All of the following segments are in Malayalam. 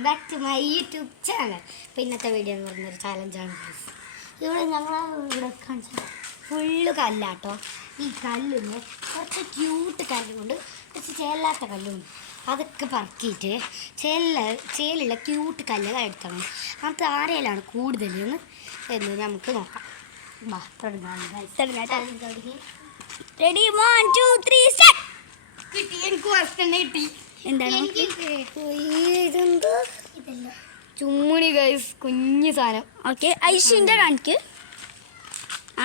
Welcome back to my YouTube channel. അപ്പോൾ ഇന്നത്തെ വീഡിയോ എന്ന് പറയുന്നൊരു ചാലഞ്ചാണ്. ഇവിടെ ഞങ്ങൾ ഇവിടെ കാണിച്ചാൽ ഫുള്ള് കല്ലാട്ടോ. ഈ കല്ലിന് കുറച്ച് ക്യൂട്ട് കല്ലുകൊണ്ട് കുറച്ച് ചേലാത്ത കല്ലുണ്ട്. അതൊക്കെ പറക്കിയിട്ട് ചേലുള്ള ക്യൂട്ട് കല്ല് എടുത്തണം. അത് ആരെയിലാണ് കൂടുതൽ എന്ന് നമുക്ക് നോക്കാം. Ready 1 2 3 start. കിട്ടി, എനിക്ക് വർഷം കിട്ടി. എന്താണ് ചുമ്മുണി ഗൈസ്, കുഞ്ഞു സാധനം. ഓക്കെ, ഐഷിൻ്റെ കാണിക്ക്.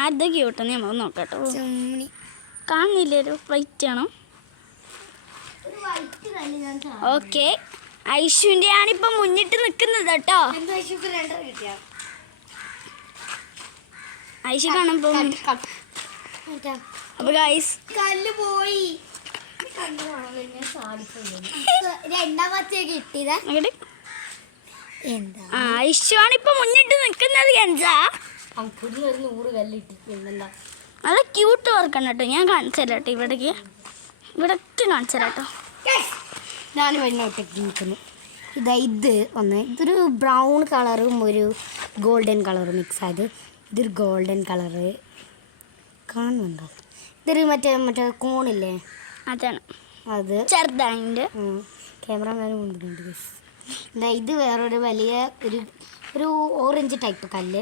ആദ്യം ക്യൂട്ടെന്ന് നമുക്ക് നോക്കാട്ടോ. ചുമ്മുണി കാണുന്നില്ലൊരു വൈറ്റ് ആണോ? ഓക്കെ, ഐഷുവിൻ്റെ ആണിപ്പം മുന്നിട്ട് നിൽക്കുന്നത് കേട്ടോ. ഐഷു കാണാൻ പോകും. അപ്പൊ ഗൈസ് കല്ല് പോയി. രണ്ടാമത്തെ കിട്ടിയതാ. എന്താ ഐഷു ആണ് ഇപ്പൊ മുന്നിട്ട് നിൽക്കുന്നത്. എന്താ 100 കല്ല് ഇട്ടിട്ടുണ്ടെന്താ നല്ല ക്യൂട്ട് വർക്കാണ് കേട്ടോ. ഞാൻ കാണിച്ചു തരാം കേട്ടോ. ഇവിടേക്ക് കാണിച്ചു തരാം കേട്ടോ. ഞാൻ വെള്ളോട്ടേക്ക് നിൽക്കുന്നു. ഇതൊരു ബ്രൗൺ കളറും ഒരു ഗോൾഡൻ കളറും മിക്സ് ആയത്. ഇതൊരു ഗോൾഡൻ കളറ് കാണുന്നുണ്ടോ? ഇതൊരു മറ്റേ കോണില്ലേ, അതാണ്. അത് ചെറുതായിട്ട് ക്യാമറമാൻ കൊണ്ടുണ്ട്. ഇത് വേറൊരു വലിയ ഒരു ഓറഞ്ച് ടൈപ്പ് കല്ല്.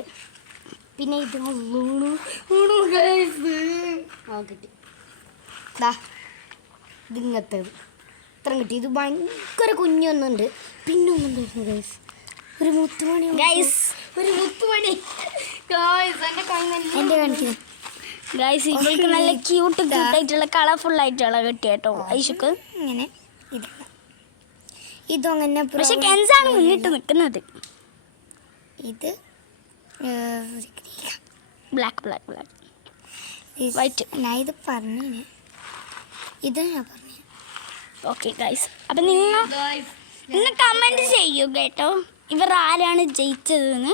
പിന്നെ ഇത് കിട്ടി. ഇതിങ്ങനത്തെ ഇത്ര കിട്ടി. ഇത് ഭയങ്കര കുഞ്ഞൊന്നുണ്ട്. പിന്നെ ഒന്നുണ്ടായിരുന്നു ഗൈസ്, ഒരു മുത്തുമണി. എൻ്റെ കാണിക്കുന്നത് ഗൈസ്, ഇവൾക്ക് നല്ല ക്യൂട്ട് ക്യൂട്ടായിട്ടുള്ള കളർഫുൾ ആയിട്ടുള്ള കിട്ടിയ കേട്ടോ ഐഷുക്ക്. ഇങ്ങനെ ഇതങ്ങനെ. പക്ഷെ കെൻസാണ് മുന്നിട്ട് നിൽക്കുന്നത്. ഇത് ബ്ലാക്ക് വൈറ്റ്. ഞാൻ ഇത് പറഞ്ഞു, ഇത് ഞാൻ പറഞ്ഞു. ഓക്കെ ഗൈസ്, അപ്പം നിങ്ങൾ കമൻറ്റ് ചെയ്യൂ കേട്ടോ, ഇവർ ആരാണ് ജയിച്ചതെന്ന്.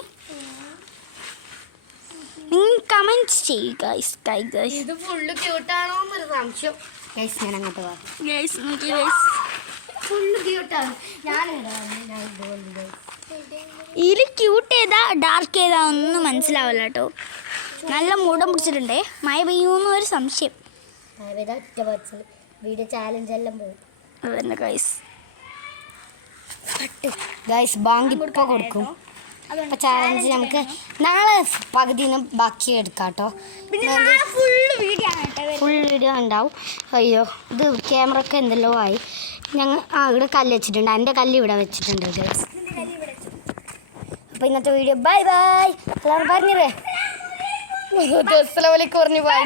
നിങ്ങൾ കമൻറ്റ് ചെയ്യൂ ഗൈസ്. ഇത് ഫുള്ള് ക്യൂട്ടാണോ എന്നൊരു സംശയം. ഗൈസ് ഞാൻ അങ്ങോട്ട് പോകാം. ഗൈസ് നോക്കി ഗൈസ്, ഫുള്ള് ക്യൂട്ടാണ്. ഇതിൽ ക്യൂട്ട് ഏതാ ഡാർക്ക് ഏതാ ഒന്നും മനസ്സിലാവില്ല കേട്ടോ. നല്ല മൂടം പിടിച്ചിട്ടുണ്ടേ. മഴ പെയ്യുമെന്ന് ഒരു സംശയം. വീഡിയോ ചാലഞ്ച് എല്ലാം പോകും. അതന്നെ ഗൈസ്. ഗൈസ് ബാങ്ക് ഇപ്പോൾ കൊടുക്കും. അപ്പോൾ ചാലഞ്ച് നമുക്ക് നാളെ പകുതിനും ബാക്കി എടുക്കാം കേട്ടോ. ഫുൾ വീഡിയോ ഉണ്ടാവും. അയ്യോ, ഇത് ക്യാമറ ഒക്കെ എന്തെല്ലോ ആയി. ഞങ്ങൾ ഇവിടെ കല്ല് വെച്ചിട്ടുണ്ട്. എൻ്റെ കല്ല് ഇവിടെ വെച്ചിട്ടുണ്ട് ഗൈസ്. അപ്പോൾ ഇന്നത്തെ വീഡിയോ ബൈ ബൈ. എല്ലാവരും പറഞ്ഞില്ലേ, അസ്സലാമു അലൈക്കും പറഞ്ഞു. ബൈ.